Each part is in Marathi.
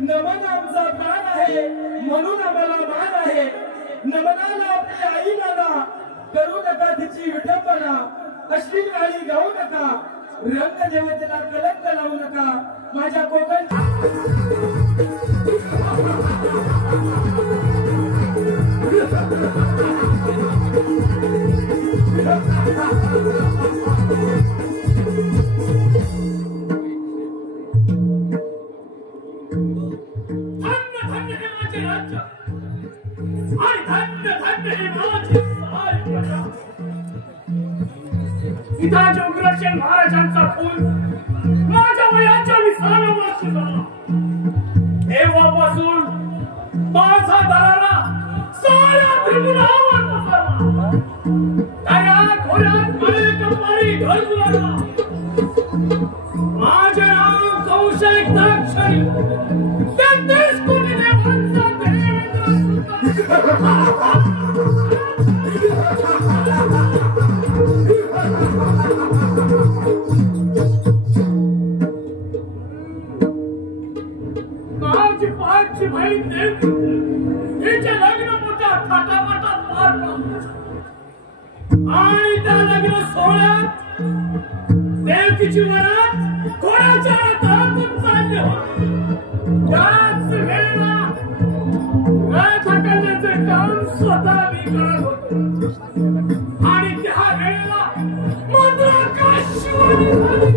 नमन आमचा प्राण आहे म्हणून आम्हाला मान आहे। नमनाला आपली आई म्हणा, करू नका तिची विठंबना, अश्लील गाणी गाऊ नका, रंग देवतेला कलंक लावू नका। माझ्या कोकण सीताच्या उग्रसेन महाराजांचा खून माझ्या वयाच्या 20व्या वर्षी झाला। तेव्हापासून माझा दरारा साऱ्या त्रिपुरावर पसरला। त्या खोऱ्यात कळेकंबारी घर तुला माझे नाव कौशल दाक्षरी 33 कोटी देवांचा माझी बहीण देवी हिचे लग्न मोठ्या थाटामाटात पार पडले आणि त्या लग्न सोहळ्यात देवकीची वरात घोड्याच्या रथातून चालली होती। त्याच वेळेला रथ हाकलण्याचे काम स्वतः मी करत होतो आणि त्या वेळेला मात्र आकाशवाणी झाली।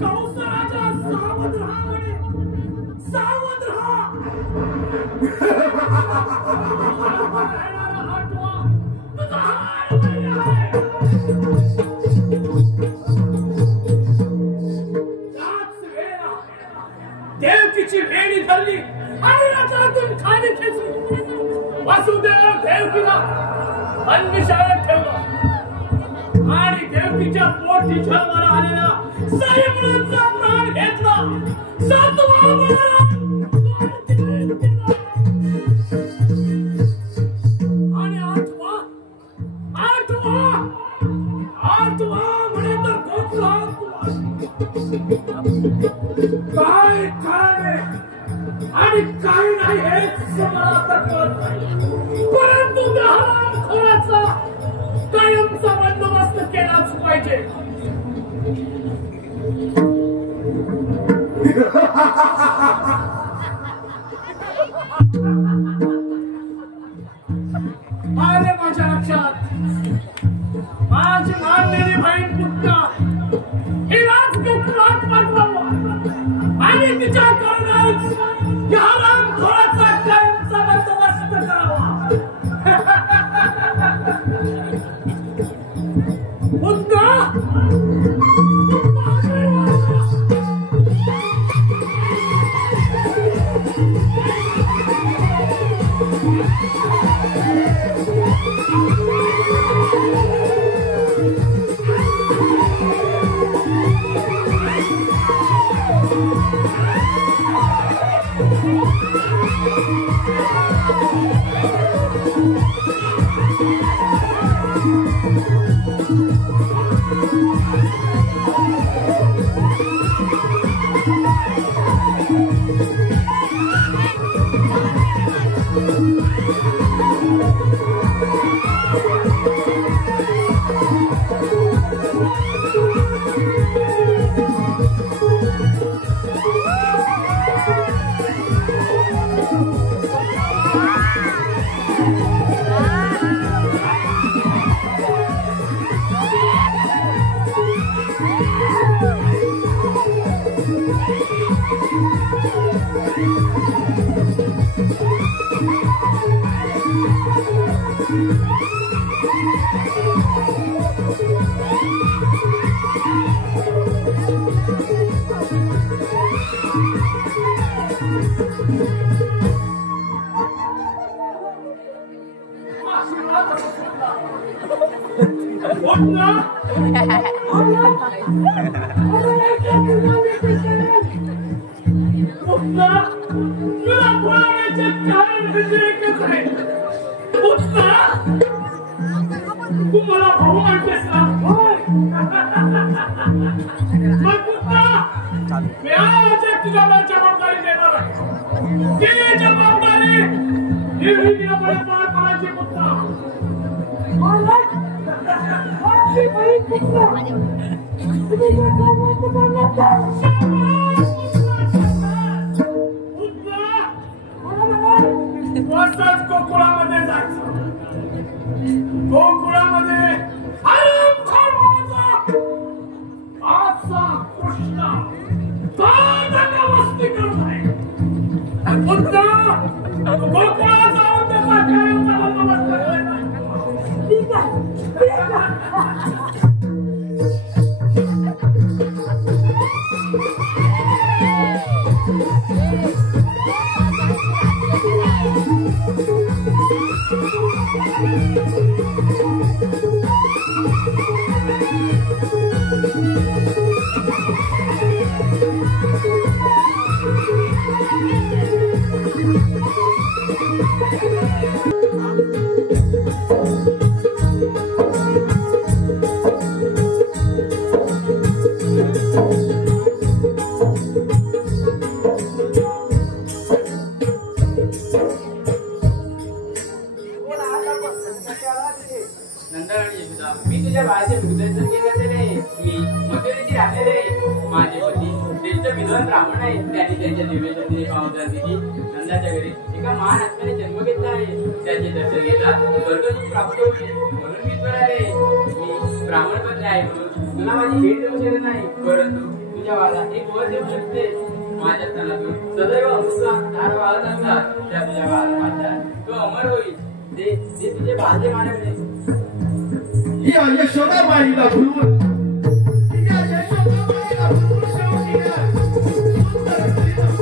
कौसराजा सावध रहा म्हणे, सावध रहा। तुझा हार आहे। त्याच वेळेला देवकीची वेणी धरली आणि रथातून खाली खेचली। वसुदेव देवकीला अन्नशाळेत ठेवला आणि देवकीच्या पोटी जन्माला आलेला संयमनाचा प्राण घेतला। 7वा बलराम आणि 8वा म्हणे तर गोखला। काय काय आणि काय नाही हेच मला आता कळत नाही, परंतु त्या हरामखोराचा कायमचा बंदोबस्त केलाच पाहिजे। आले माझ्या लक्षात माझी मानलेली बहीण पुत्रा हिलाच गोकुळात पाठवावं आणि तिच्या कारणात या हरामखोराचा कायमचा बंदोबस्त करावा। गोकुळामध्ये जायचं गोकुळामध्ये कृष्ण वस्ती करत आहे गोकुळात जाऊन त्याचा मी तुझ्या बाळाचे हृदयचं केलं रे मी मथुरेची राहणे रे माझे पती ज्येष्ठ विद्वान ब्राह्मण आहेत त्यांनी त्यांच्या दिव्यशक्तीने पावतात दिली नंदाच्या घरी एका महान आत्म्याने जन्म घेतला आहे त्याचे दर्शन घेतला स्वर्गसुख प्राप्त होईल म्हणून मी ईश्वर आहे मी ब्राह्मण पत्नी आहे म्हणून तुला माझी भेट देऊ शकत नाही परंतु तुझ्या बाळाला एक वर देऊ शकते माझ्या स्तनातून सदैव अमृता धार वाहत असतात त्या तुझ्या बाळाला माझ्या तो अमर होईल ते तुझे बाळाचे मानवले या यशोदा माईला भुलवून या यशोदा माईला भुलवून शेवटीला सुंदर करीत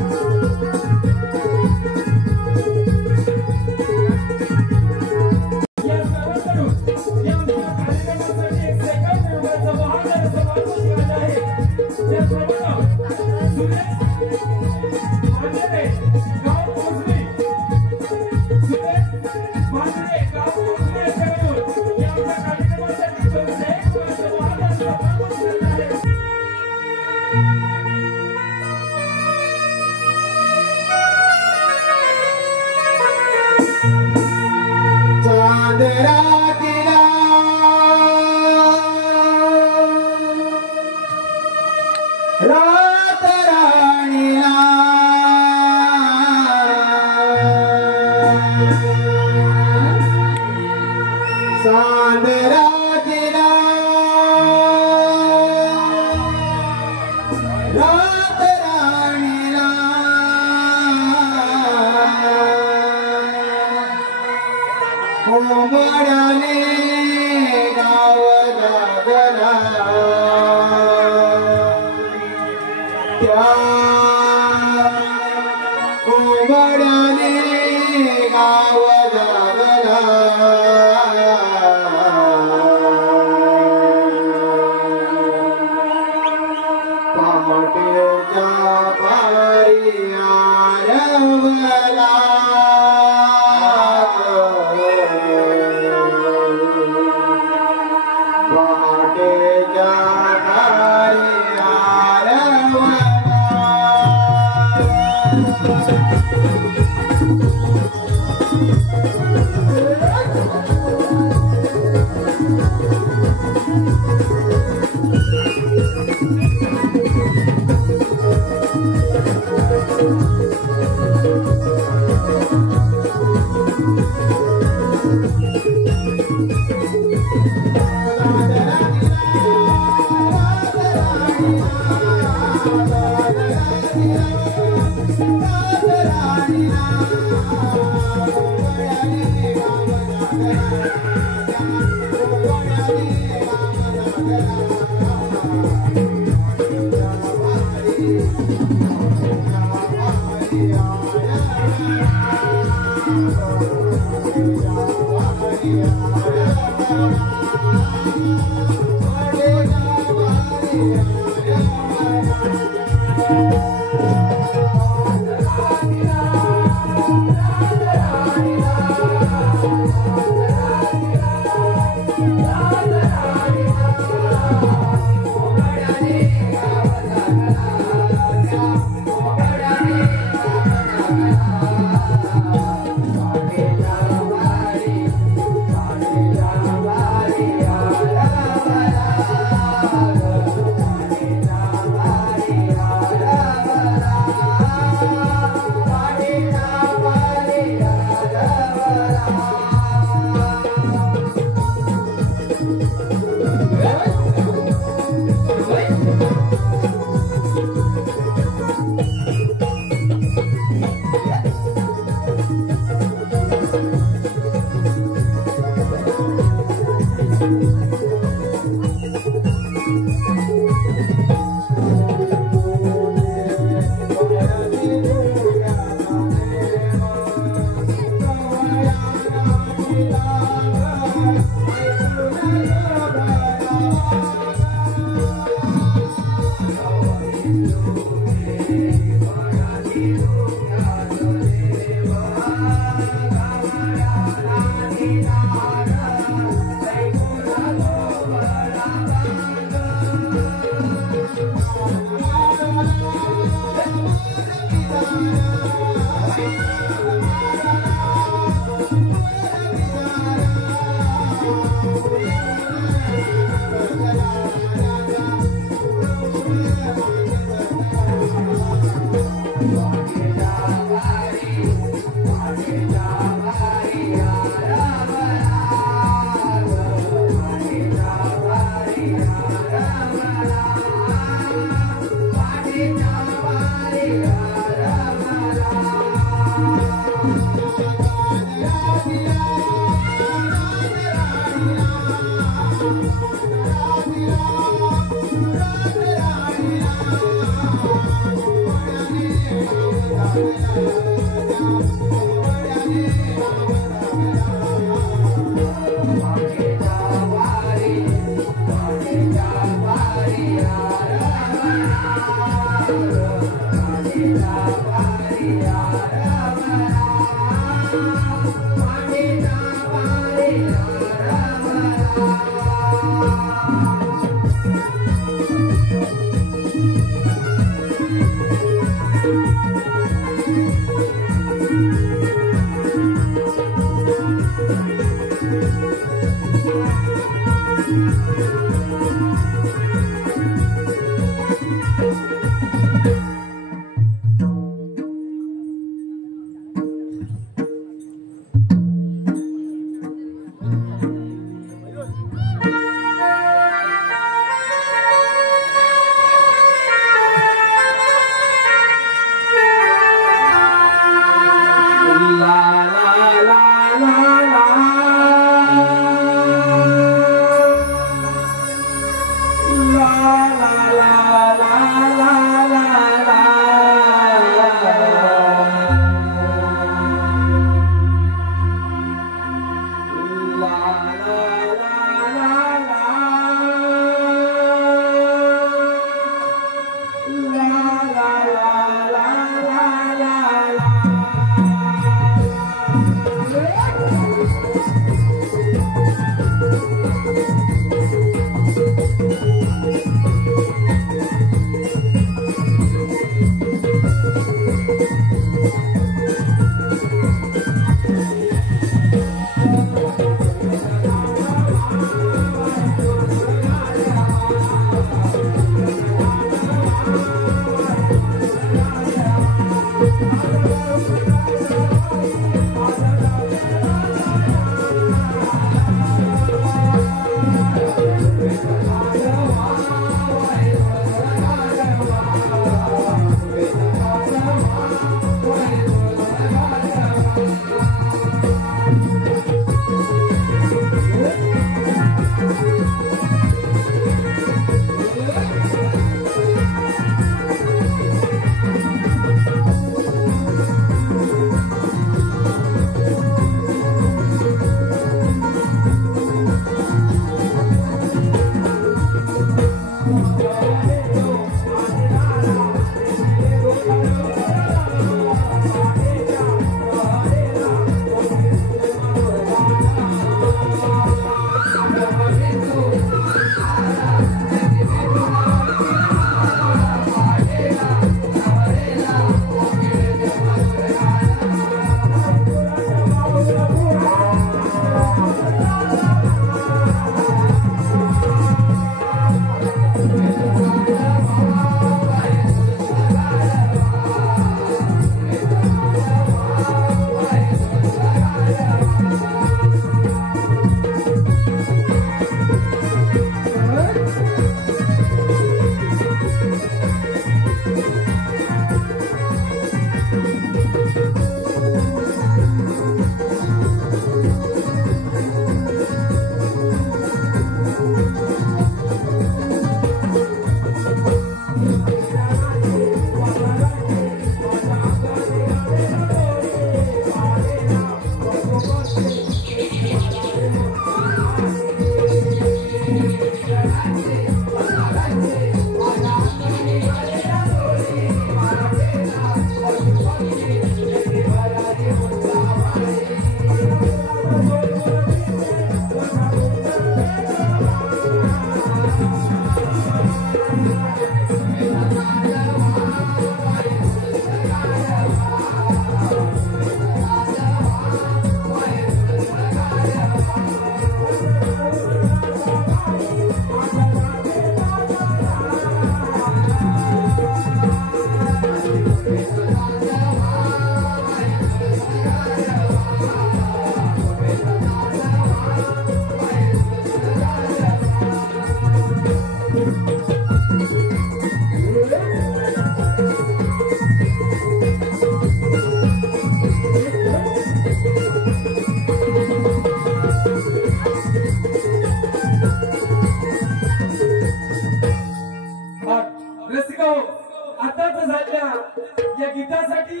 या गीतासाठी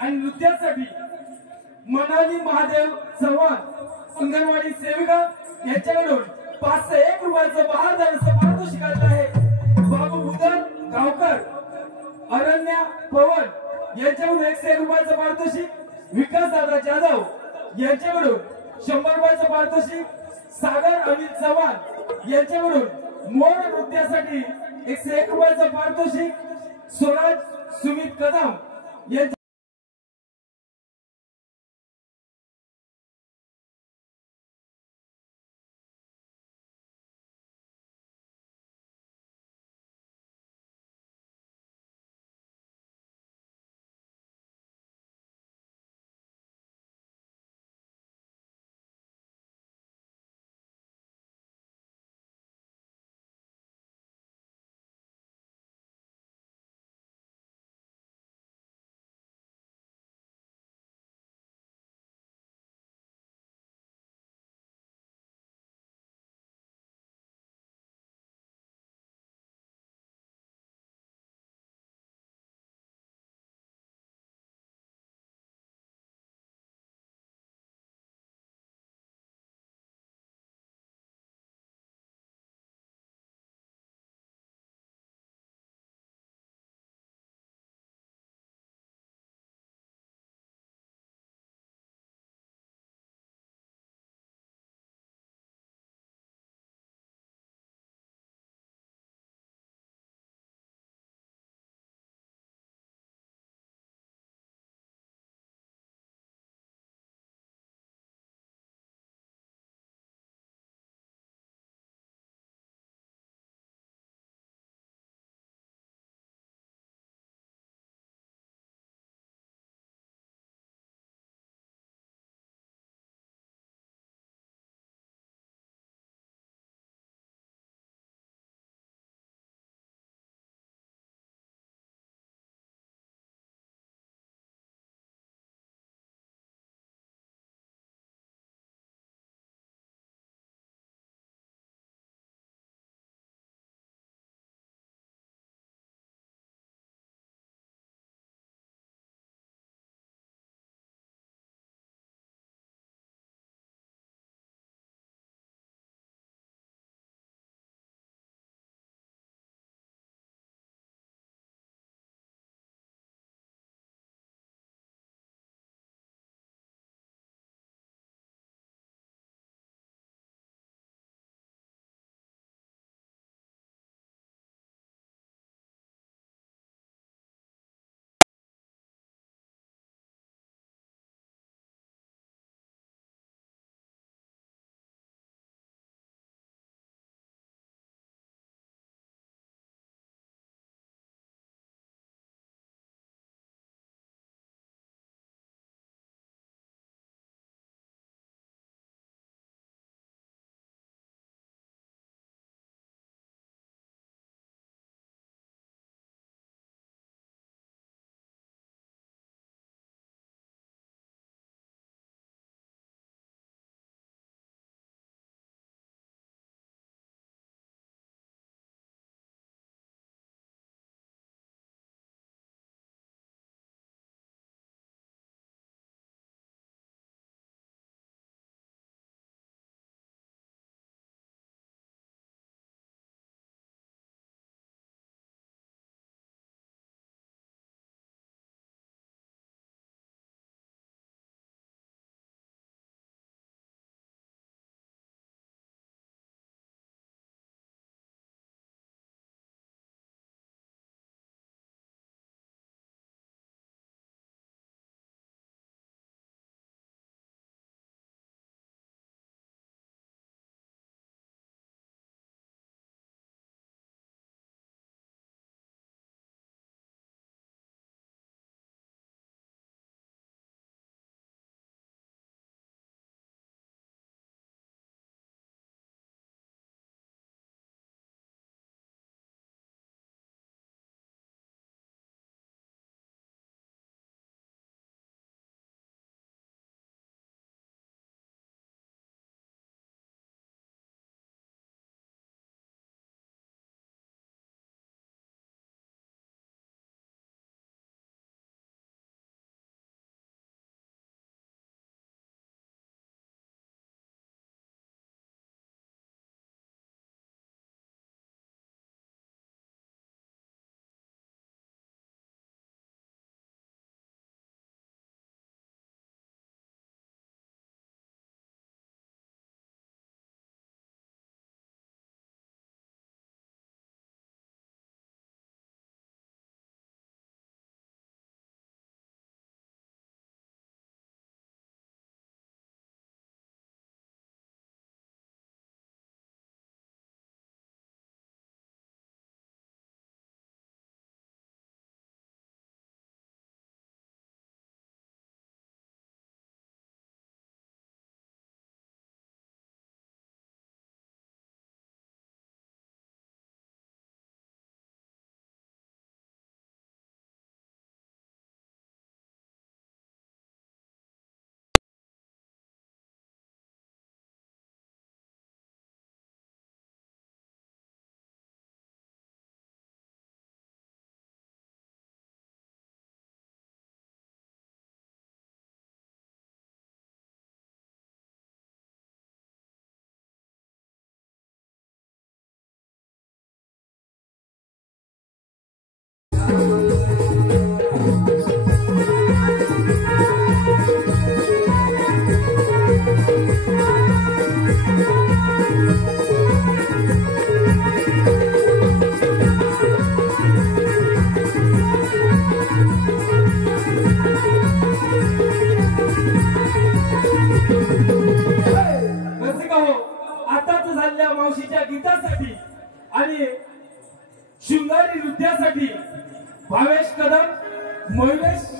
आणि नृत्यासाठी मनाली महादेव चव्हाण अंगणवाडी सेविका यांच्याकडून 501 रुपयाचं बहादरचं पारितोषिक आलं आहे. बाबू बुधन गावकर अरण्या पवन यांच्याकडून 101 रुपयाचं पारितोषिक. विकास दादा जाधव यांच्याकडून 100 रुपयाचं पारितोषिक. सागर अनिल चव्हाण यांच्याकडून मोर नृत्यासाठी 101 रुपयाचं पारितोषिक. स्वराज सुमित कदम यांच्या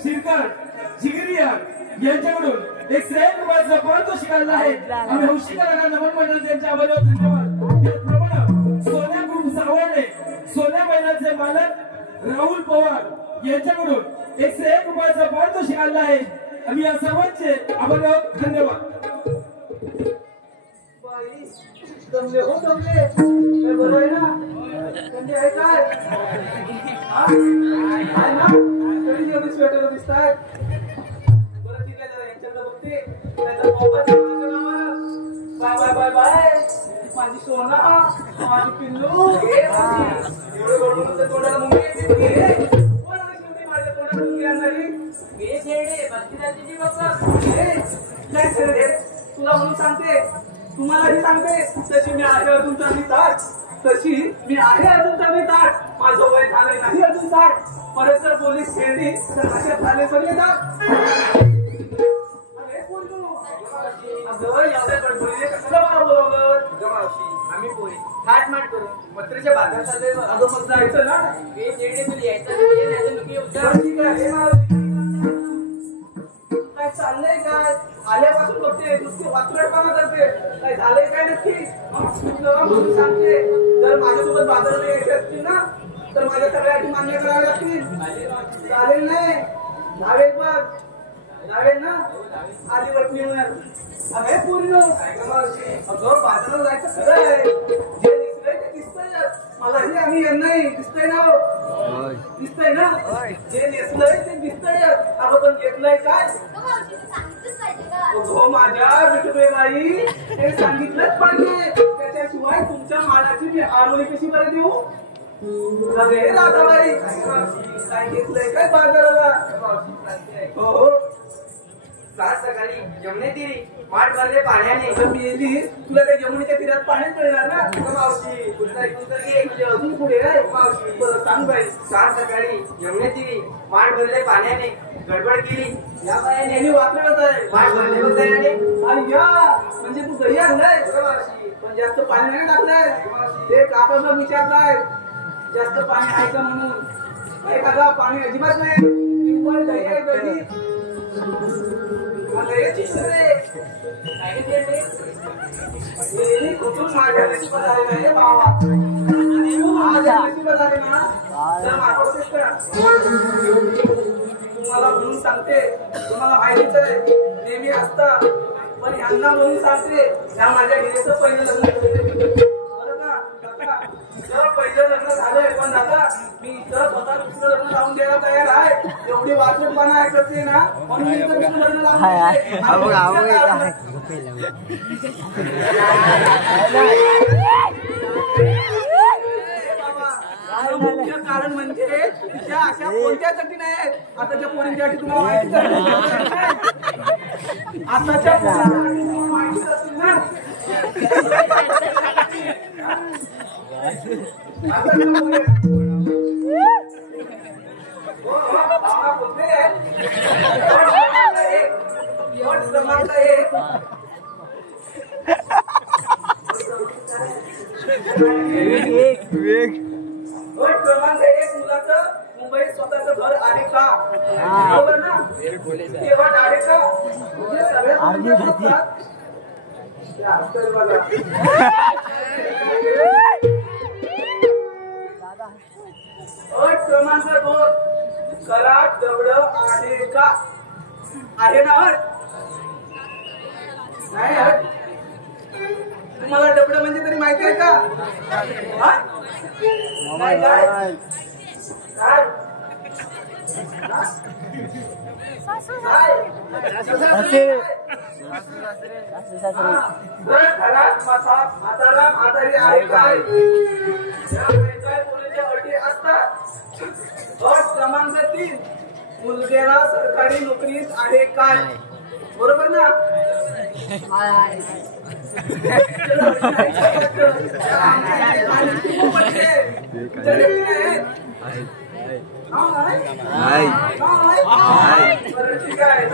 शिरकट जिगरिया यांच्याकडून एक श्रेय रुपयाचा पारितोषिक आलेला आहे. आम्ही हौशिकाला नमन मंडळ यांच्या आभारी धन्यवाद. त्याचप्रमाणे सोन्या ग्रुप सावरणे सोन्या महिन्याचे मालक राहुल पवार यांच्याकडून एक श्रेय रुपयाचा पारितोषिक आलेला आहे. आम्ही या सर्वांचे आभारी आहोत. धन्यवाद. जमले हो जमले बरोबर आहे ना म्हणजे आहे काय आहे ना तरी एवढी स्वेटर दिसताय बरं ठीक आहे जरा यांच्याकडे बघते त्याचा mobile bye bye bye bye माझी सोना माझी पिल्लू एवढं गोडून तोंडाला मुंगी येते कोण शेवटी माझ्या तोंडाला मुंगी आणणारी हे खेळणे बस्तीदाची बाबा नाही खेळणे तुला म्हणून सांगते तुम्हालाही सांगते तशी मी आहे अजून चांगली ताट तशी मी आहे अजून चांगली ताट माझं वय झालंय नाही अजून 60 परत जर पोलीस खेळली तर असे झाले सगळे ताट अरे कोण तू अगं एवढ्या गडबडीने कशाला मला बोलावलं आम्ही पोरी थाटमाट करू मत्रेच्या बाजार चालले अगं मग जायचं ना हे खेळणे तुला यायचं ठीक आहे काय चाललंय काय आल्यापासून बघते नुसते वात्रटपणा करते काय झालंय काय नक्की म्हणून सांगते जर माझ्यासोबत बाजारात यायचे असतील ना तर माझ्या सगळ्या अटी मान्य कराव्या लागतील चालेल नाही लावेल ना आलीवर मिळून अगे पूर्ण अगं बाजारात जायचं खरं आहे जे दिसतंय ते दिसतंय मलाही आम्ही यांनाही दिसतंय ना जे नेसलंय ते दिसतंय अगं पण घेतलंय काय हो माझ्या विठुबाई ते सांगितलंच पाहिजे त्याच्याशिवाय तुमच्या मालाची मी आरोळी कशी बरं देऊ अरे राधाबाई काय घेतलंय काय बाजाराला हो सात सकाळी जमणे तिरी माठ भरले पाण्याने जर मी येली तुला त्या जमुनीच्या तीरात पाण्यात मिळणार ना मावशी पुढचा ऐकून तर घे म्हणजे अजून पुढे काय मावशी बरं सांग बाई सात सकाळी जमणे तिरी माठ भरले पाण्याने गडबड केली या बायाने यांनी वापरत आहे माठ भरले होते आणि या म्हणजे तू घरी आणलाय पण जास्त पाणी नाही टाकलंय ते काकाला विचारलाय जास्त पाणी आहे का म्हणून काय काका पाणी अजिबात नाही पण घरी आहे घरी कुठून माझ्या नशिबात आलेला आहे बाबा माझ्या नशिबात आले ना तर मागवतेस का तुम्हाला म्हणून सांगते तुम्हाला माहितीच आहे नेहमी असता पण ह्यांना म्हणून सांगते ह्या माझ्या हिरेचं पहिलं लग्न बरं का काका जर पहिलं लग्न झालंय पण दादा मी इथं स्वतः दुसरं लग्न लावून द्यायला तयार आहे एवढी वाचूनपणा करते ना म्हणून मी इथं दुसरं लग्न लावून मुख्य कारण म्हणजे त्या अशा कोणत्या अटी नाही आहेत आताच्या पोरींच्या अटी तुम्हाला माहिती आताच्या माहिती असतील ना क्रमांक 1 मुलाचं मुंबईत स्वतःचं घर आहे का बरोबर ना केवळ आहे का म्हणजे सगळ्यात क्रमांक 2 कराट दगड आहे का आहे ना नाही अट तुम्हाला डबड म्हणजे तरी माहिती आहे का नाही काय म्हातारा म्हातारी आहे काय मुलीच्या अटी असतात अट क्रमांक 3 मुलगेला सरकारी नोकरीत आहे काय बरोबर ना ठीक आहे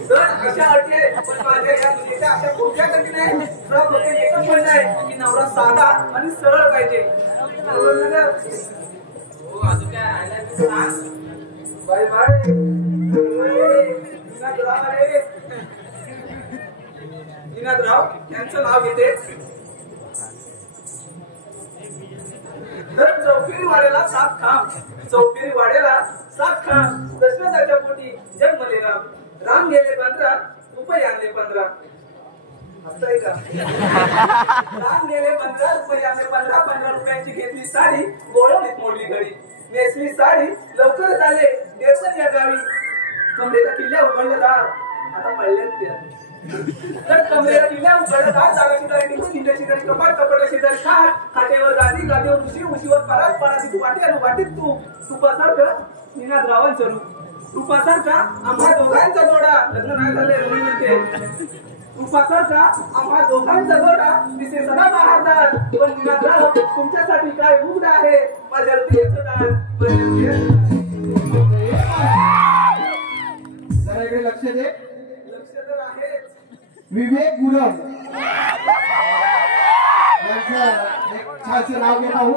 तर अशा अटी पण माझ्या या मुलीच्या अशा कोणत्या कधी नाही फक्त एकच म्हणणं आहे की नवरा साधा आणि सरळ पाहिजे हो अजून काय राहिलं सांग बाय बाय यांचं नाव घेते. तर चौफेरी वाड्याला 7 खांब, चौफेरी वाड्याला 7 खांब. दशरथाच्या पोटी जन्मले राम, राम गेले 15, रुपये आणले 15. असं का? राम गेले 15, रुपये आणले 15. 15 रुपयांची घेतली साडी, गोळवलीत मोडली घडी. नेसली साडी लवकरच आले देसन या गावी. कमरेच्या किल्ल्या उघडले दार, आता पडलेत त्या. तर कमरेच्या किल्ल्या उघडले दार, जागा शेजारी टिकून किल्ल्या शेजारी कपाट, कपाटा शेजारी खाट, खाटेवर गादी, गादीवर उशी, उशीवर परात, परातीत वाटी आणि वाटीत तूप. तुपासारखं निनाद रावांचं रूप, तुपासारखा आम्हा दोघांचा जोडा. लग्न नाही झाले म्हणून म्हणते. तुपासारखा आम्हा दोघांचा जोडा दिसे सदा बहारदार. पण निनाद राव तुमच्यासाठी काय उघड आहे माझ्या हृदयाचं दार, माझ्या हृदयाचं दार. जरा इकडे लक्ष दे. लक्ष तर आहेच. विवेक गुरव यांचं एक छानसं नाव घे पाहू.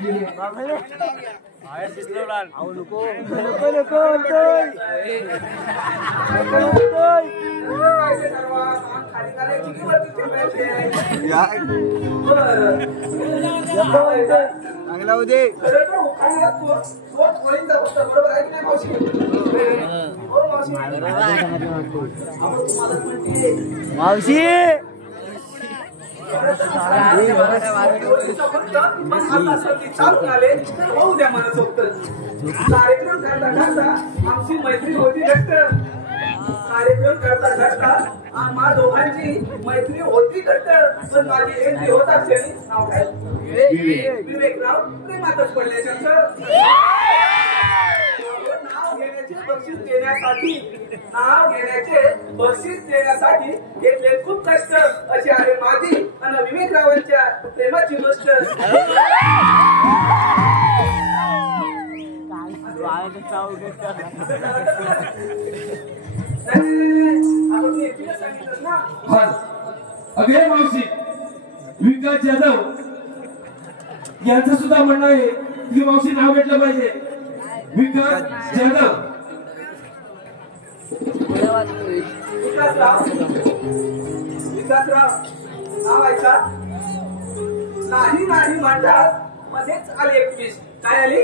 विवेक. चांगला होते. मावशी होऊ द्या मला सोबत. कार्यक्रम करता करता आमची मैत्री होती घट्ट. कार्यक्रम करता करता आम्हा दोघांची मैत्री होती घट्ट. पण माझी एंट्री होता क्षणी नाव काय? विवेकराव प्रेमातच पडले. नाव घेण्याचे बक्षीस देण्यासाठी, नाव घेण्याचे बक्षीस देण्यासाठी घेतले खूप कष्ट. अशी आहे माझी आणि विवेकरावांच्या प्रेमाची गोष्ट. आपण एकटीला सांगितलं ना. अगे मावशी, विकास जाधव यांचं सुद्धा म्हणणं आहे की मावशी नाव घेतलं पाहिजे. विकास जाधव. विकासराव नाव ऐका. नाही नाही म्हणतात मध्येच आली 21. काय आली?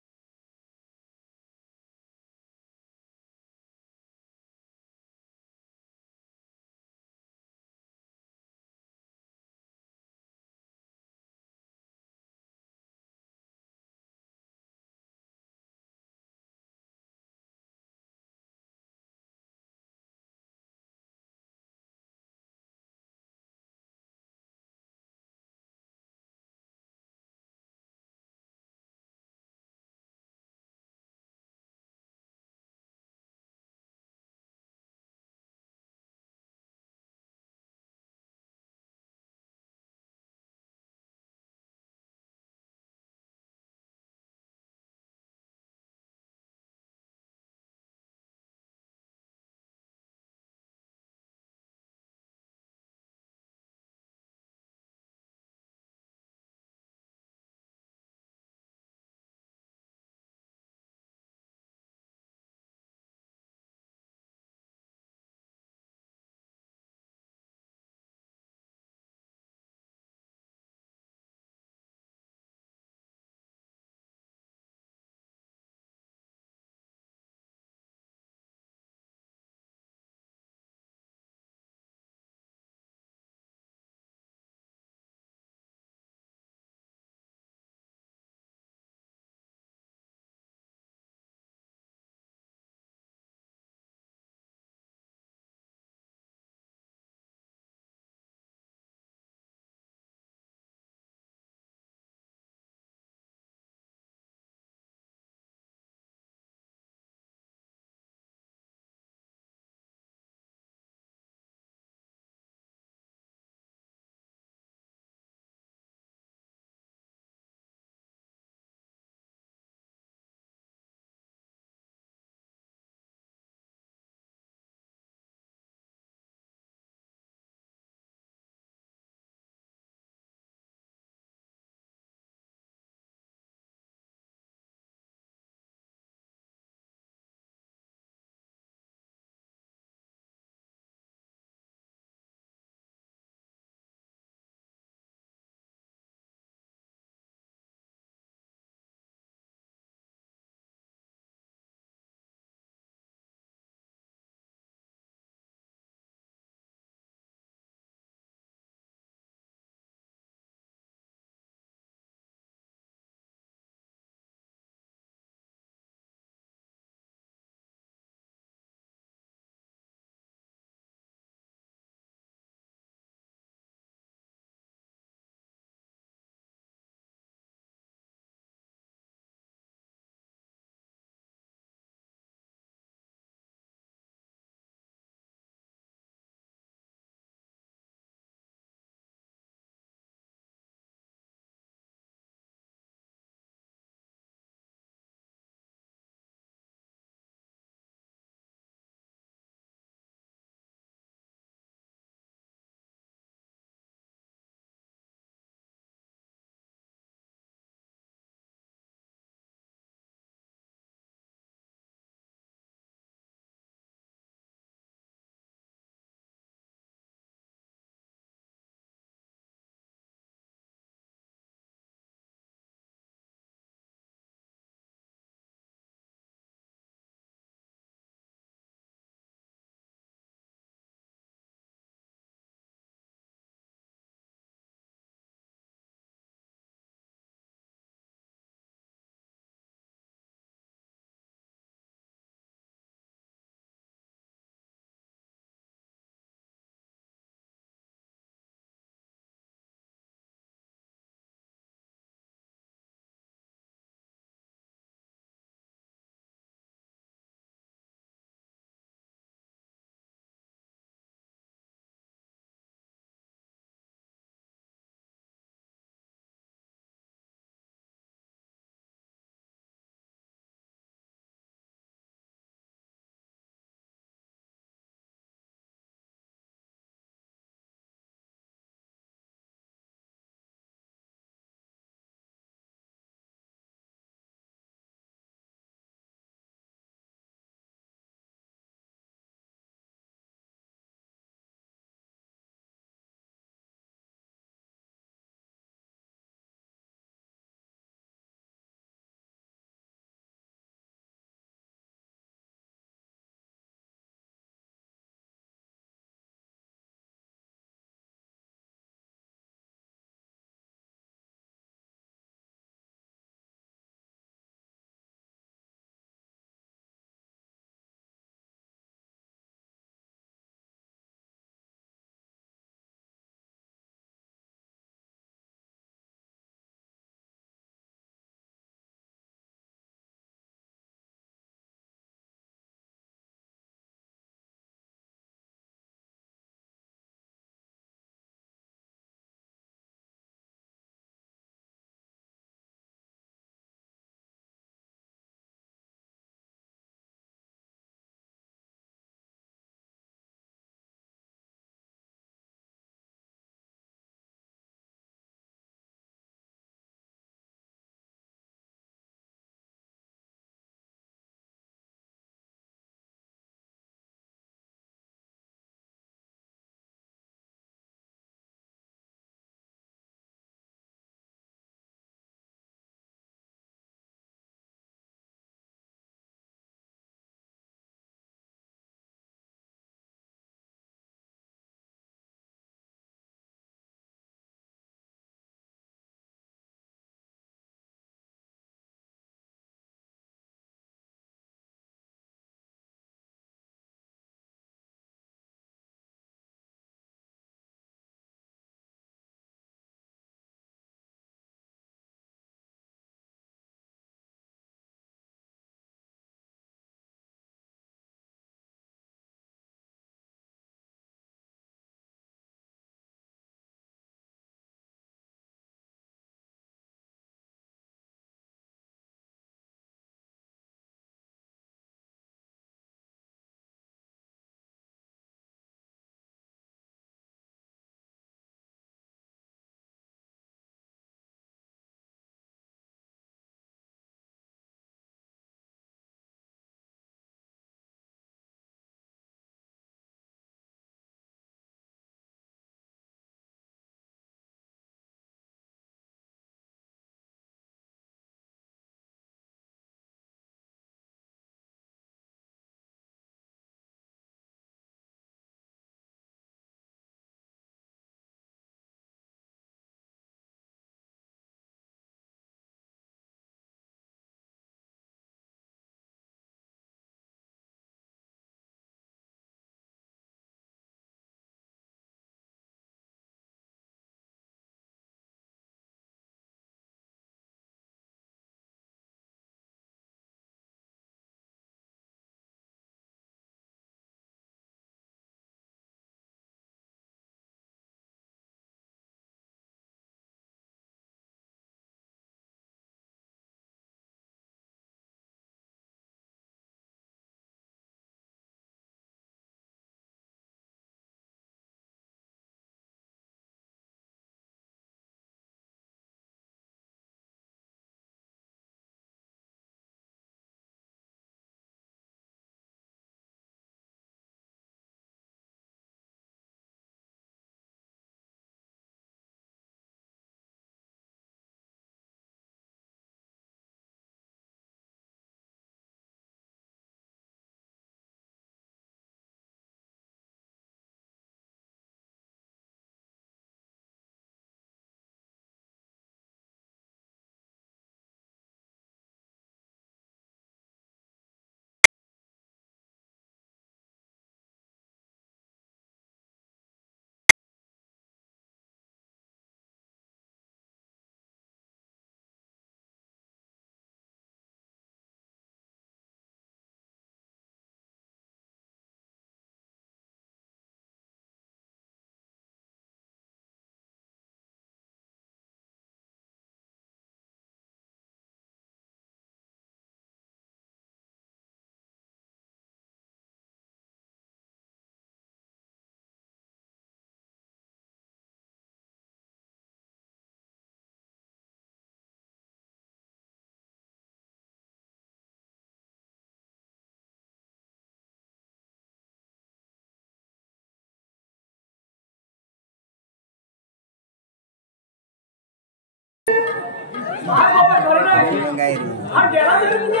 काय बाबा खरं नाही काय रे हा गेला तरी कुठे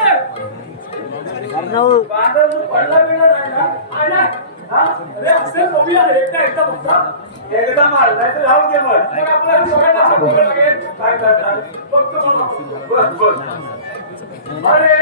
अर्णव बांधव पडला बिना नाही ना आहे ना हा अरे असे बघूया एकदा फक्त एकदा मार नाही तर राहू दे मग आपल्याला सगळ्यांना सांगावं लागेल काय करणार फक्त बस अरे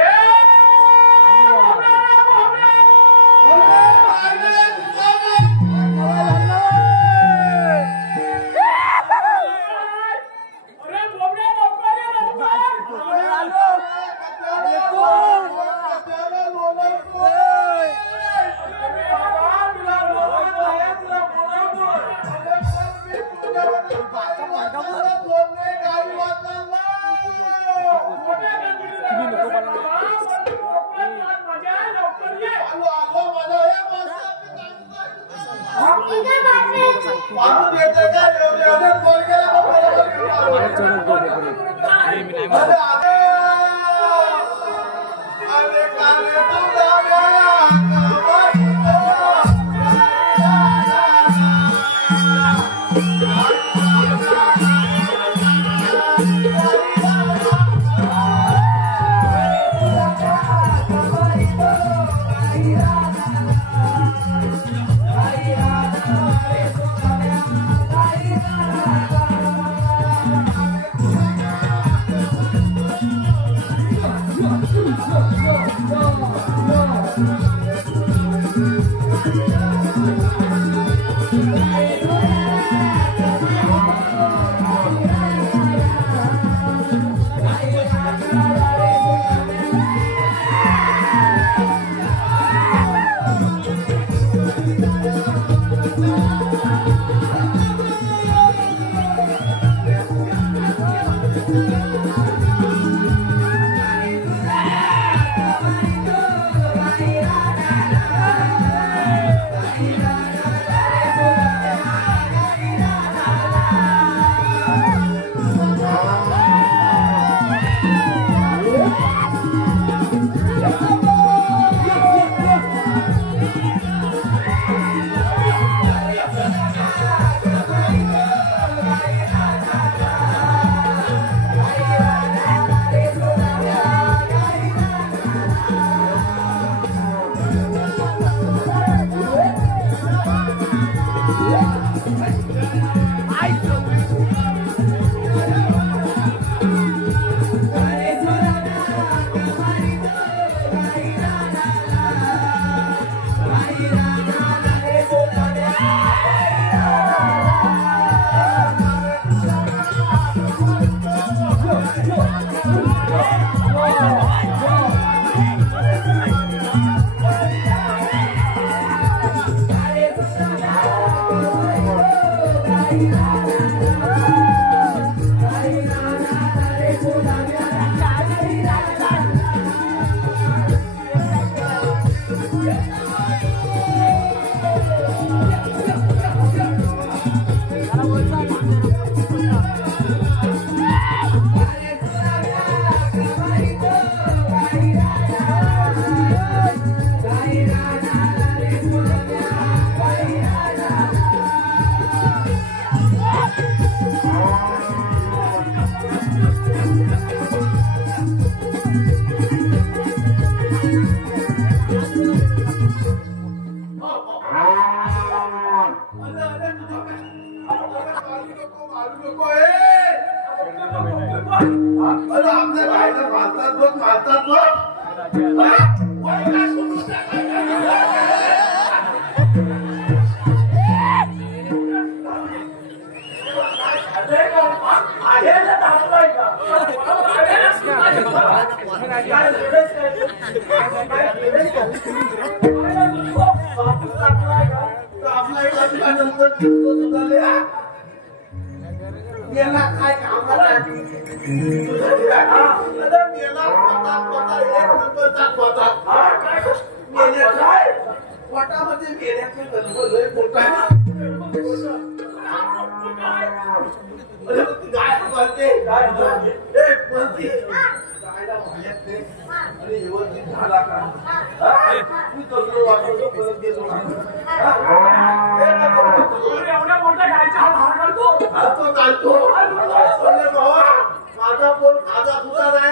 माझा पोल खाजा सुद्धा नाही.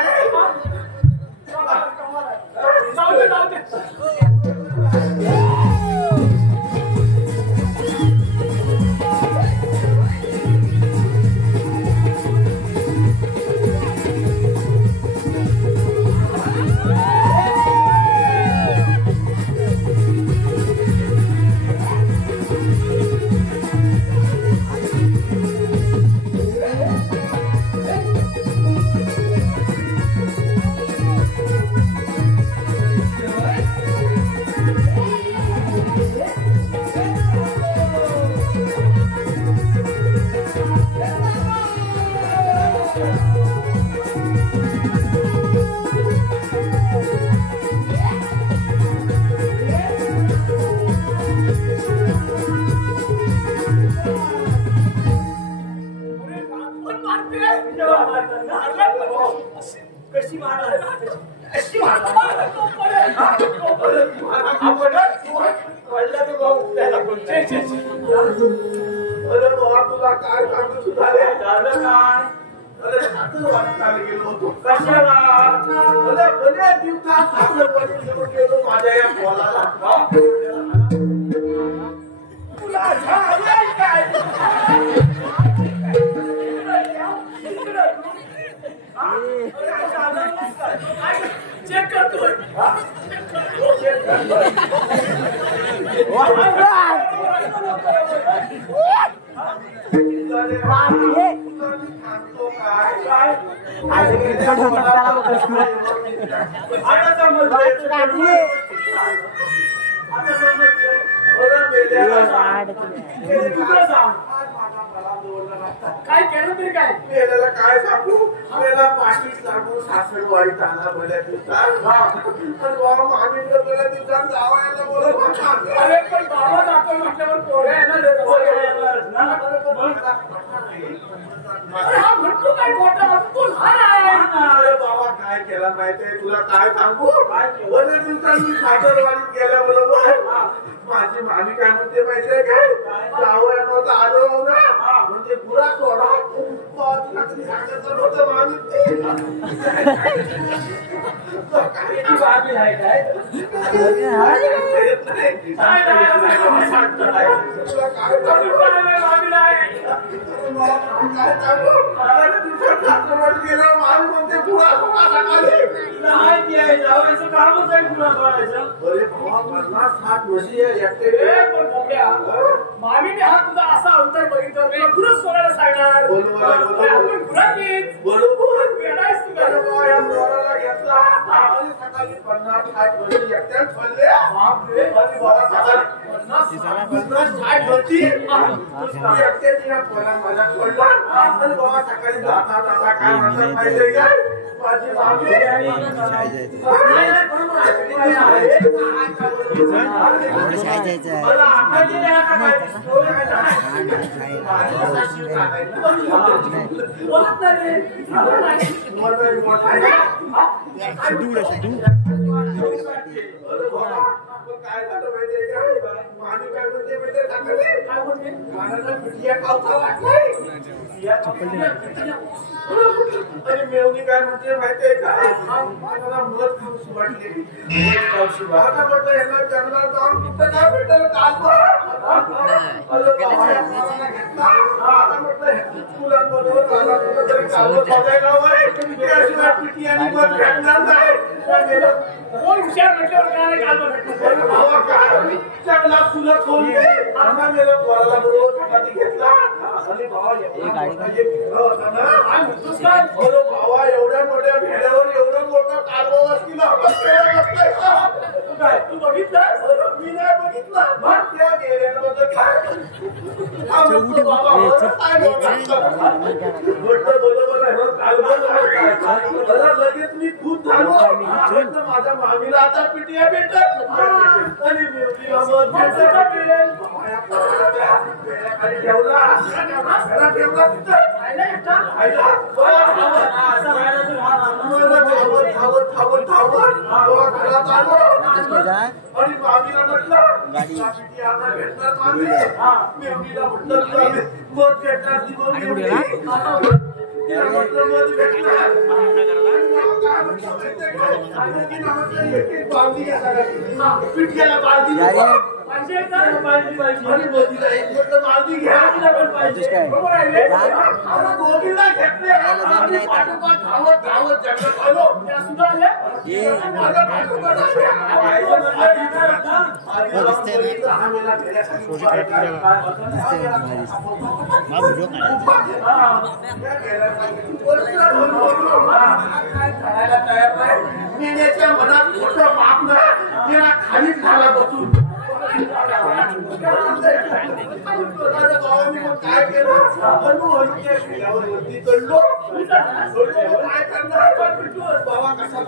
जाऊ दे. कशी मारणार कशी मारणार अरे बाबा तुला काय सांगू सुद्धा झालं काय. अरे साखर वाचताना गेलो होतो कशाला. अरे बऱ्या दिवसात साखर वाचून गेलो माझ्या या पोलाला. तुला झालंय काय. चेक करतोय. काय केलं तरी काय मेल्याला काय सांगू. मेला पाठी सांगू सासरवाडी चालला बऱ्या दिवसात. आम्ही बऱ्या दिवसात जावायला बोलत. अरे पण बाबा जातो म्हटल्यावर पोरं हा म्हणतो काय खोटा तू लहान आहे. अरे बाबा काय केला माहितीये तुला काय सांगू. बऱ्या दिवसात मी सासरवाडीत गेल्या बरोबर माझी मामी काय म्हणते माहितीये काय. जावयाला आलो ना म्हणजे पुरा सोडा सांगायचं होतं मामी कामच आहे पुरा करायचं. बरे भावा 50-60 वर्षीय एकटे मामीने हा तुझा असा अवतार बघितला तुला पुरच सोडायला सांगणार. आपण पुरातीच बरोबर वेळाच तुला या पोराला घेतला आणि सकाळी 50-60 वर्षी एकट्याच पडले. आणि बाबा सकाळी 50-60 वर्षी एकट्याच या पोरा मला सोडला. आणि बाबा सकाळी जाता जाता काय म्हणतात माहिती काय. माझी मामी मला आकाशी नाही का बोलत नाही. काय झालं माहितीये का. मामी काय म्हणते माहितीये काय म्हणते कानाला पिटिया खावता लागलाय. आणि मेवणी काय म्हणते माहितीये का मला मध खाऊशी वाटली. आता म्हटलं यांना जंगलात जाऊन कुठं काय भेटेल आता म्हटलं मुलांबरोबर झाला कुठं तरी कालवं बघायला वय त्याशिवाय पिटी आणि मध भेटणार नाही. कोण हुशार म्हटल्यावर काय कालवं भेटलं. भावा काय जंगलात फुलं खोलले आता मेला पोराला बरोबर चपाती घेतला. आणि भावा भावा एवढ्या मोठ्या भेड्यावर एवढं मोठं कालवं असतील काय तू बघितलं. मी नाही बघितलं. त्या गेल्याबद्दल काय बरोबर आहे. लगेच मी खूप झालो. माझ्या मामीला आता पिटिया भेटत आणि ठेवला ठेवला धावत धावत धावत घरात आलो. आणि मामीला म्हटलं पिटिया आता भेटणार मामी. मेवणीला म्हटलं मग भेटणार मेल्याच्या मनात मोठं माप ना त्याला खाली झाला बसून काय केलं हळूहळू त्या शिळ्यावर वरती चढलो काय करणार बाबा कसा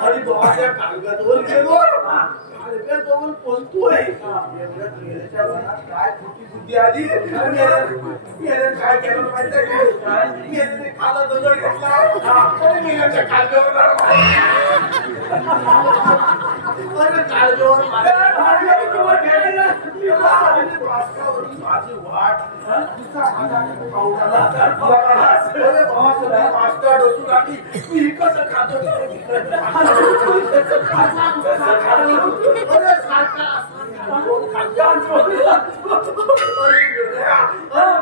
आणि बाबाच्या कागदावर गेलो जवळ पोचतोय काय खोटी बुद्धी आली काय केलं माहिती खाला दगड घेतला मेल्याच्या कागदावर माझी वाट डोसून आली मी कसं खातो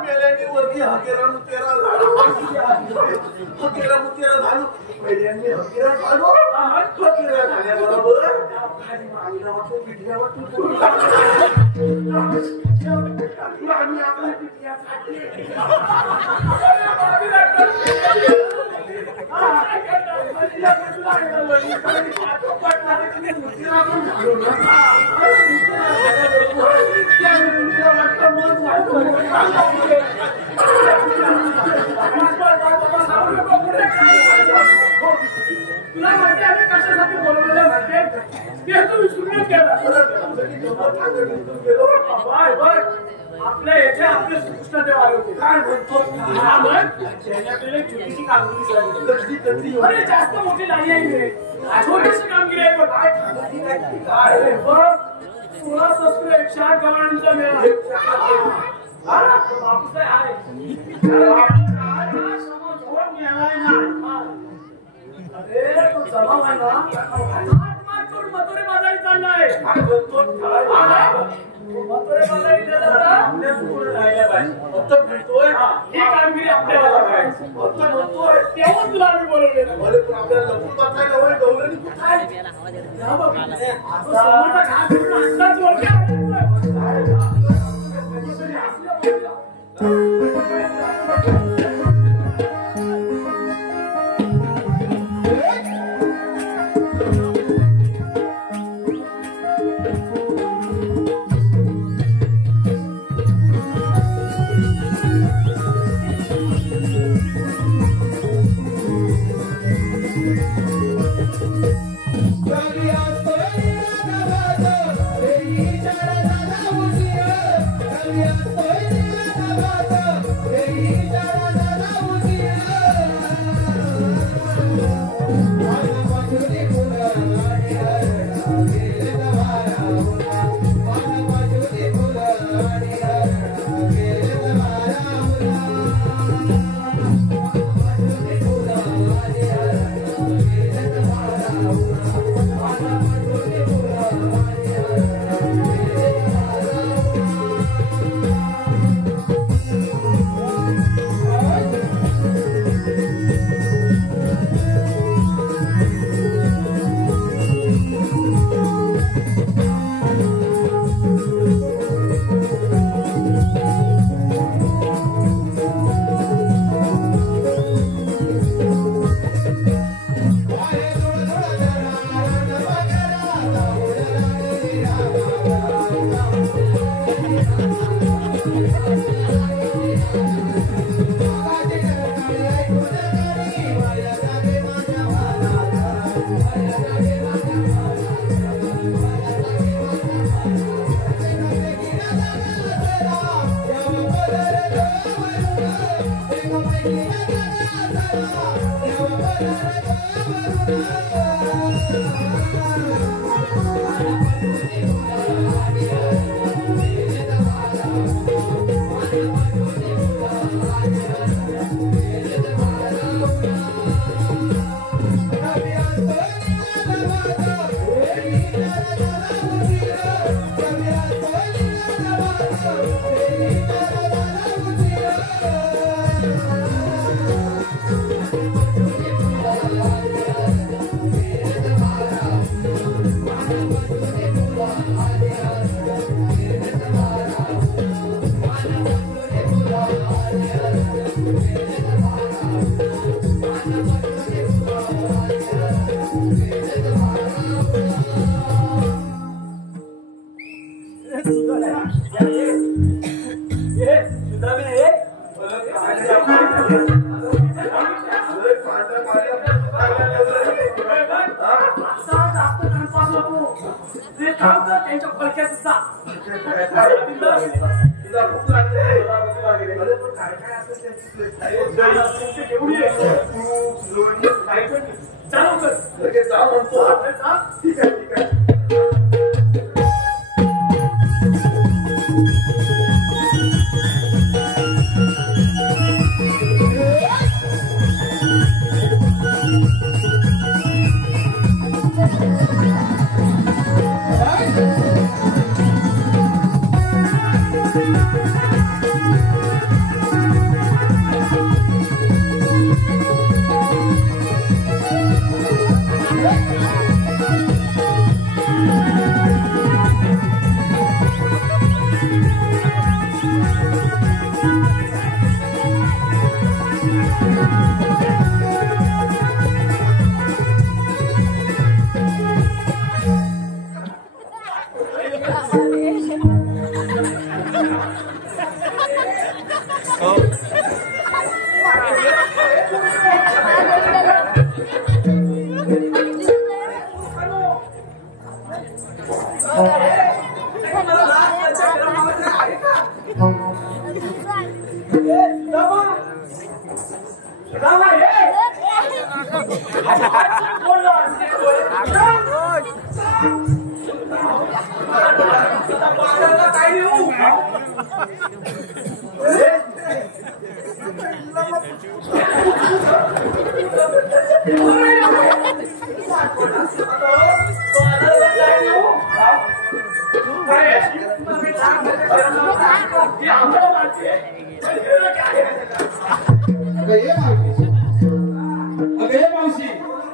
मेल्याने वरती हकेरा मुतेरा झालो पहिल्यांनी हकेरा झालो हकेरा झाल्याबरोबर खाली मागला वाटतो पिठल्यावर आम्ही आपल्या पिठल्या तुला माहिती आहे कशासाठी बोलवलेलं माहिती ते तू विसरून गेला आपल्या याच्या आपले श्रीकृष्ण देव आले होते काय म्हणतो छोटीशी कामगिरी अरे जास्त मोठी नाही आहे छोटीशी कामगिरी आहे काय बघ 16 शस्त्र 108 गवळ्यांचा मेळा बापूसाहेब आहे अरे तो जमाव आहे ना मथुरे बाजारी चाललाय मथुरे बाजारी ही कामगिरी आपल्याला करायची तेव्हा तुला आम्ही बोलवलेलं आपल्याला लपून बसायला डोंगरांनी कुठं आहे अंदाज वरती Hey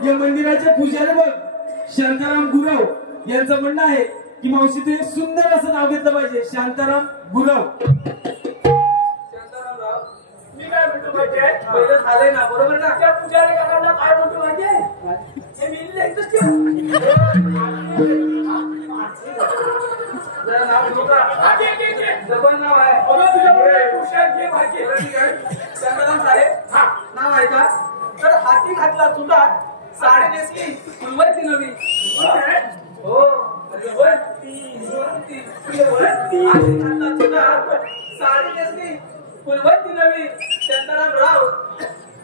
या मंदिराचे पुजारी बघ शांताराम गुरव यांचं म्हणणं आहे की मावशी तू एक सुंदर असं नाव घेतलं पाहिजे, शांताराम गुरव. शांतारामराव, मी काय म्हणतो माहितीये, पहिलं झालंय ना, बरोबर ना? त्या पुजारी काकांना काय म्हणतो माहितीये, हे मी एकच नाव घेऊ का? जपान नाव आहे. शांताराम साहेब नाव आहे का? तर हाती घातला तुला, साडी नेसली फुलवती नवी. हो, हाती घातला तुला, साडी नेसली फुलवती नवी. शांतारामराव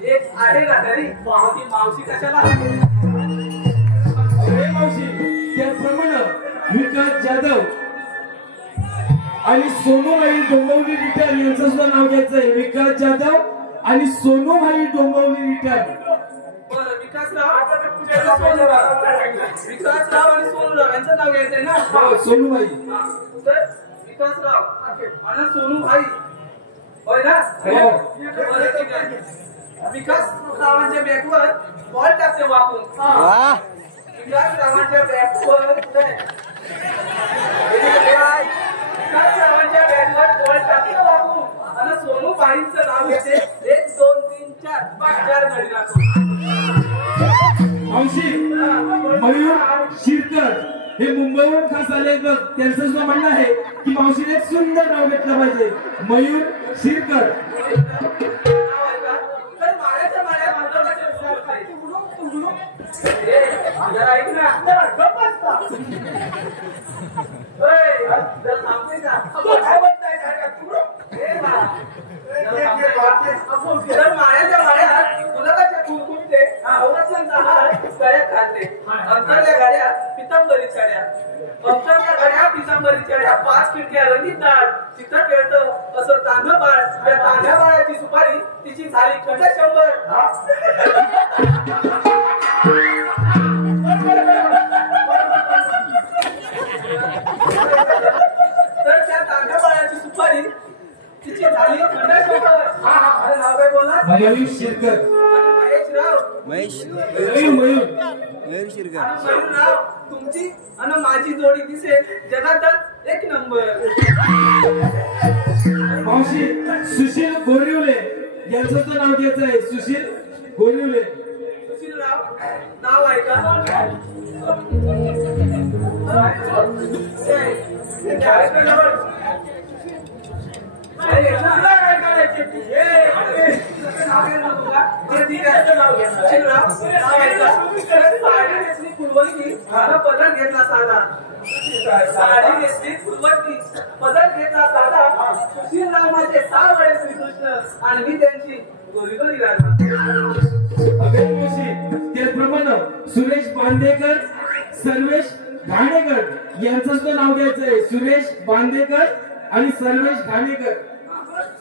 एक आहे ना घरी, ती मावशी कशाला आहे? मावशी त्याचप्रमाणे विकास जाधव आणि सोनूभाई डोंबिवली रिटर्न यांचं सुद्धा नाव घ्यायचं आहे. विकास जाधव आणि सोनूभाई डोंबिवली रिटर्न. बरं, विकासराव आणि सोनूराव यांचं नाव घ्यायचंय ना? सोनूभाई. तर विकासराव आणि सोनूभाई होय ना? बरं, ठीक आहे. विकासरावांच्या बॅटवर बॉल टाकते वाकून. विकासरावांच्या बॅटवर बॉल टाकते वाकून आणि सोनूबाईंचं नाव घेते 1 2 3 4 गडी लागतो. मावशी मयूर शिरकर हे मुंबईवरून खास आले बघ, त्यांचं सुद्धा म्हणणं आहे की मावशीने एक सुंदर नाव घेतलं पाहिजे, मयूर शिरकर. तर माळ्याच्या माळ्या बांधवाच्या ऐक ना, तर माळ्याच्या माळ्यात गुलाबाच्या कुंकुमते औरसांचा हार गळ्यात घालते. अंतरल्या गाड्या पितांबरी चढ्या, अंतरल्या गाड्या पितांबरी चढ्या, 5 खिडक्या रंगीतात. चित्र खेळतं असं तांढं बाळ, त्या तांढ्या बाळाची सुपारी तिची झाली खंड 100. तर त्या तांढ्या बाळाची सुपारी तिची झाली खंड 100. अरे नाव काय बोला? मयूर शिरकर. महेशराव, महेश मयूर मयूर शिरकर. मयूरराव तुमची आणि माझी जोडी दिसेल जगातच एक नंबर. मावशी सुशील गोरिवले यांचं तर नाव घ्यायचं आहे. सुशील गोरिवले. सुशीलराव नाव आहे का? पदर घेतला साधा. साडी नेसली फुलवती, पदर घेतला साधा. सुशीलराव माझे 6 वेळे श्रीकृष्ण आणि मी त्यांची गोरी गोरी राधा. त्याचप्रमाणे सुरेश बांदेकर, सर्वेश घाणेकर यांचं तर नाव घ्यायचंय. सुरेश बांदेकर आणि सर्वेश घाणेकर.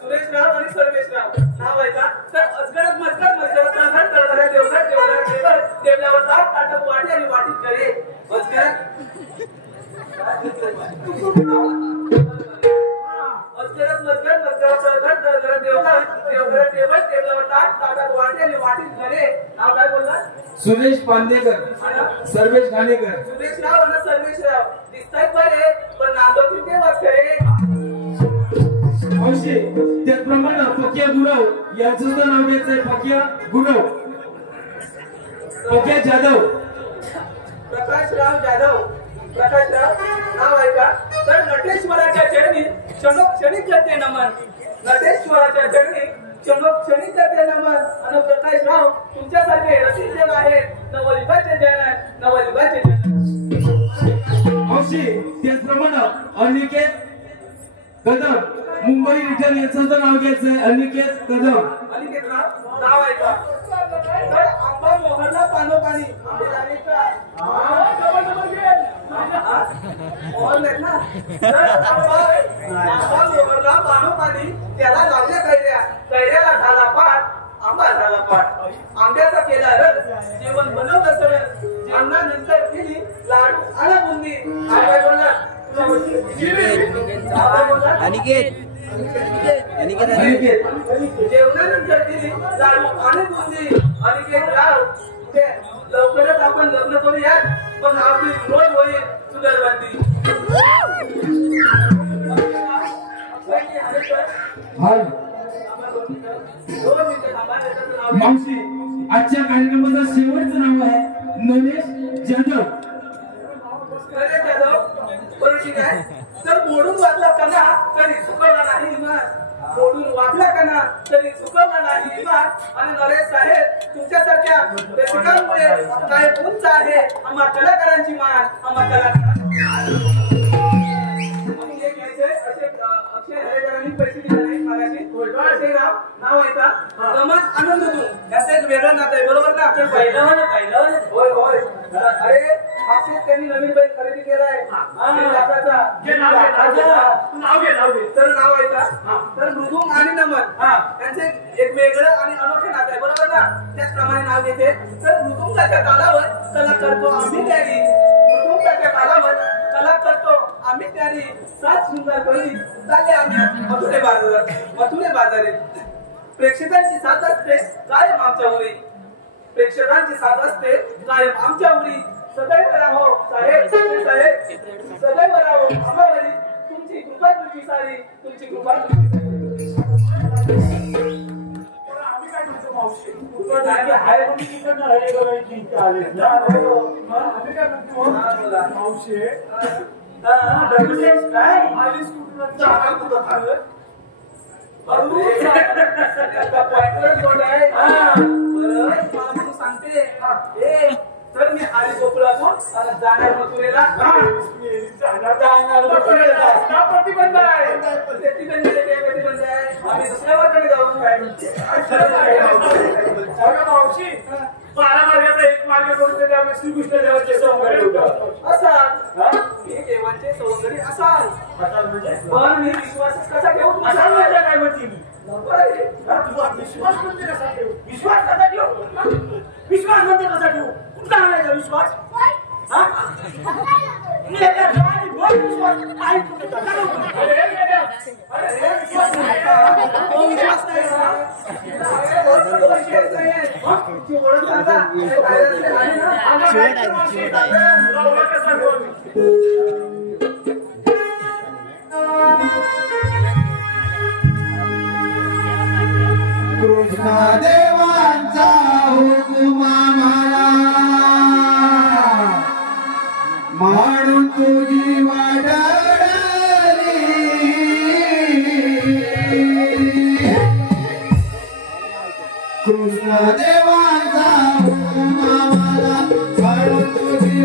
सुरेशराव आणि सर्वेशराव नाव आहे का? तर अजगरत मजगत मजगरत नागत तळतळ्या देवघर देवघर देवर देवल्यावर ताट ताटप वाटी आणि वाटीत करे. अजगरत मजगत मजगत तळतळ तळतळ देवघर देवघर देवर देवल्यावर ताट ताटप वाटी आणि वाटीत करे. नाव काय बोलला? सुरेश बांदेकर, सर्वेश घाणेकर. सुरेशराव आणि सर्वेशराव दिसतायत बरे पण नांदोतील देवच खरे. मावशी त्याचप्रमाणे फकिया गुरव यांचं तर नाव घ्यायचंय. फकिया गुरव. फकिया जाधव. प्रकाशराव जाधव. प्रकाशराव नाव आहे का? तर नटेश्वराच्या चरणी क्षणोक्षणी करते नमन. नटेश्वराच्या चरणी क्षणोक्षणी करते नमन. आणि प्रकाशराव तुमच्यासारखे रसिक जग आहेत. नवयुगाचे जन आहे, नवयुगाचे जन. मावशी त्याचप्रमाणे अनिकेत कदम, मुंबई रिटर्न यांचं तर नाव घ्यायचंय. अनिकेत कदम. अनिकेतराव नाव आहे का? तर आंबा मोहरला पानोपानी. आंबे झाले का? मोहरलेत ना? तर आंबा मोहरला पानोपानी. त्याला लागल्या कैऱ्या, कैऱ्याला झाला पाठ, आंबा झाला पाठ. आंब्याचा केला रस, जेवण बनवलं सरळ. जेवणानंतर केली लाडू आणि बुंदी. काय बोलला? अनिकेत जेवणानंतर दिली लाडू आणि बुंदी. अनिकेत राव लवकरच आपण लग्न करूया. पण आपली रोज होईल सुगरवंती. मावशी आजच्या कार्यक्रमाचं शेवटचं नाव आहे नरेश जाधव. नरेश जाधव बरोबर ठीक आहे. तर मोडून वाचला कणा तरी सुकवला नाही इमान. मोडून वाचला कणा तरी सुकवला नाही इमान. आणि नरेश साहेब तुमच्यासारख्या रसिकांमुळे काय उंच आहे आम्हा कलाकारांची मान. आम्हा कलाकारांची अक्षय हरेकरांनी पैसे दिले नाही मागाशी. अक्षयराव नाव आहे का? गमन आनंद तू याचं एक वेगळं नातं आहे बरोबर ना? आपण पाहिलं होय होय. अरे अक्षय त्यांनी नवीन बैल खरेदी केलाय. तर नाव आहे का? तर मृदुंग आणि नमन यांचे एक वेगळं आणि अनोखे नातं आहे बरोबर ना? त्याचप्रमाणे नाव घेते. तर मृदुंगाच्या तालावर कला करतो आम्ही तयारी. मृदुंगाच्या तालावर कला करतो आम्ही तयारी. 7 सुंदर कळी चालले आम्ही मथुरे बाजारात. मथुरे बाजारात प्रेक्षकांची साथ असते कायम आमच्या उरी. प्रेक्षकांची साथ असते कायम आमच्या उरी. सदैव राहो साहेब साहेब सदैव राहो आम्हावरी. तुमची कृपा तुमची सारी. तुमची कृपा तुमची आम्ही काय म्हणतो मावशी? आहे पण तिकडनं हरे करायची इच्छा आली ना. आम्ही काय म्हणतो मावशी? काय आलीस कुठून? चांगला कुठं खाल्लं? सांगते तर मी आली गोकुळातून जाणार मथुरेला. प्रतिबंध आहे. प्रतिबंध आहे. आम्ही दुसऱ्यावरकडे जाऊ. मावशी 12 मार्गाचा एक मार्ग करून त्यामुळे श्रीकृष्ण देवाचे सौंदर्य असाल. मी देवांचे सौंदर्य असाल. पण मी विश्वास कसा ठेवू? काय म्हणते मी? विश्वास म्हणते कसा ठेवू? विश्वास कसा ठेवू? विश्वास म्हणते कसा ठेवू? कुठला आणायचा विश्वास? देवांचा हुकूम आम्हाला म्हणून तुझी वाढली कृष्ण देवांचा हुकूम आम्हाला म्हणून तुझी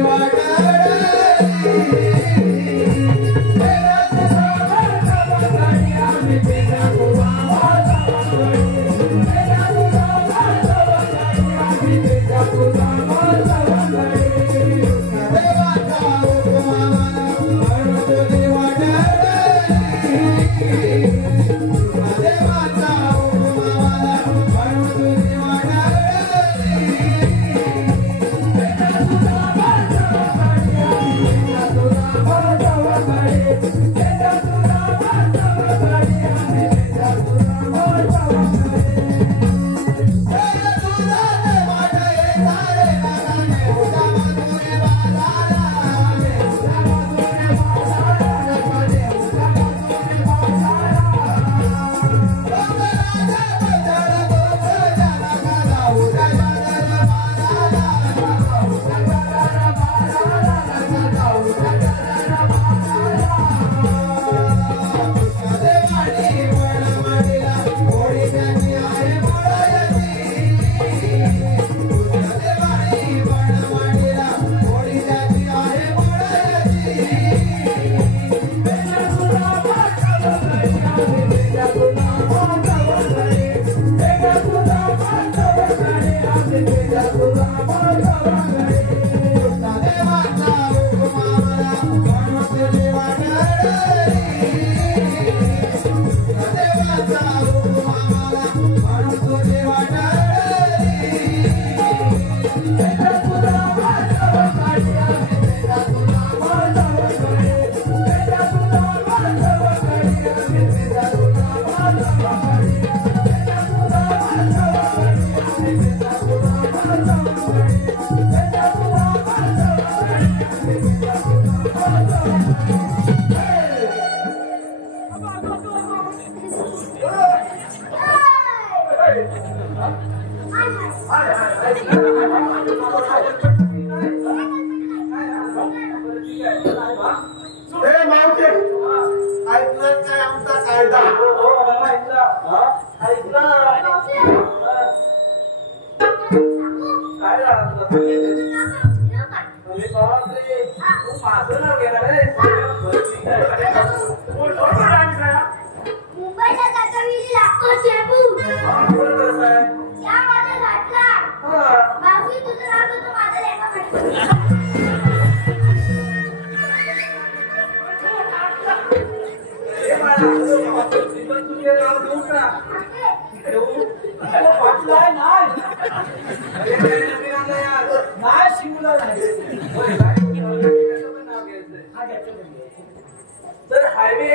तर हायवे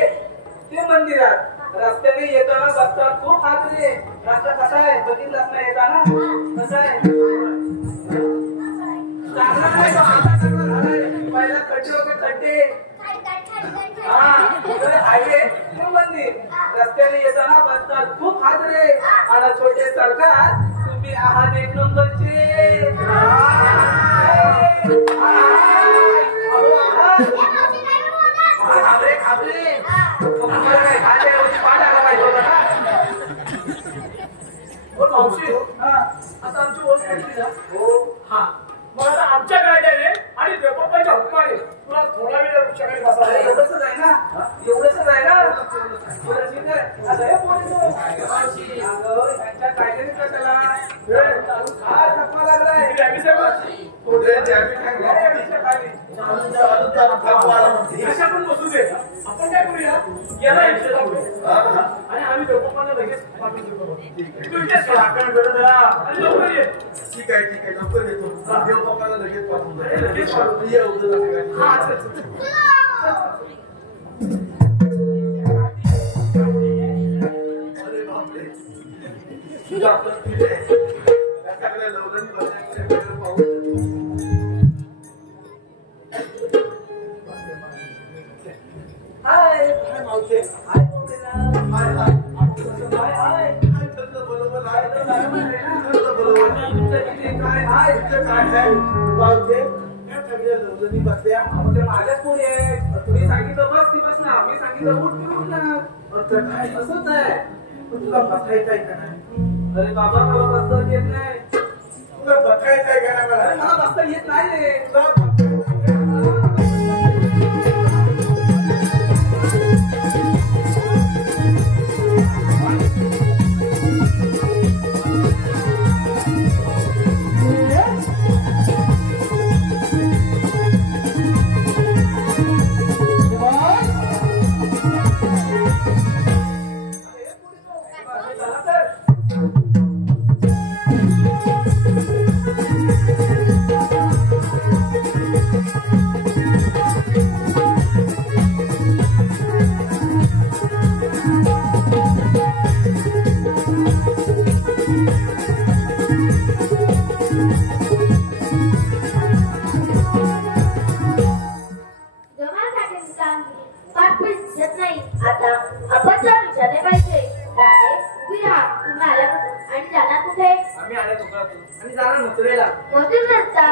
ते मंदिरात रस्त्याने येताना बसता खूप हातरे रस्ता कसा आहे बघितलाच नाही येताना कसा आहे चांगला नाही पहिला खड्डे होते खड्डे हायवे ते मंदिर रस्त्याने येताना बसता खूप हातरे आणि छोटे सरकार तुम्ही आहात एक नंबरचे आता आमची ओळख भेटली ना हो हा मग आता आमच्या कायद्याने आणि देवबापांच्या हुकमाने तुला थोडा वेळ वृक्षाखाली बसायला एवढंच आहे ना एवढंच आहे ना बरं ठीक आहे आता हे पोलीस त्यांच्या कायद्याने कशाला काय थकवा लागलाय पण बसू दे आपण काय करूया याला इथे जाऊया आणि आम्ही देवबापांना लगेच पाठवून देतो तू इथेच आणि लवकर ये ठीक आहे लवकर येतो देवबापाला लगेच पाठवून लगेच पाठवून ये उद्या हा चल अरे बापरे तुझ्या आपलं तिथे सगळ्या लवकरच बसायचं पाहू हाय मावशे हाय हाय हाय हाय हाय बरोबर आहे बरोबर आहे ना? बरोबर. तुमचं किती काय आहे? इतकं काय आहे? पावते, या सगळ्या लोकांनी बसल्या. अहो, ते माझ्याच पोरी आहे. तुम्ही सांगितलं बस ती बसणार, मी सांगितलं उठ ती उठणार. असं काय? असंच आहे. तुला बसायचं आहे का नाही? अरे बाबा मला बसता येत नाही. तुला बसायचं आहे का नाही मला? अरे मला बसता येत नाही रे. चला तर. जमासाठी कामगिरी पाठपीठ दिसत नाही. आता आपण जर विचारले पाहिजे, राधे उभी राहा, तुम्ही आल्या कुठून आणि जाणार कुठे? आम्ही आल्या कोकणातून आणि जाणार मथुरेला. मधून रस्ता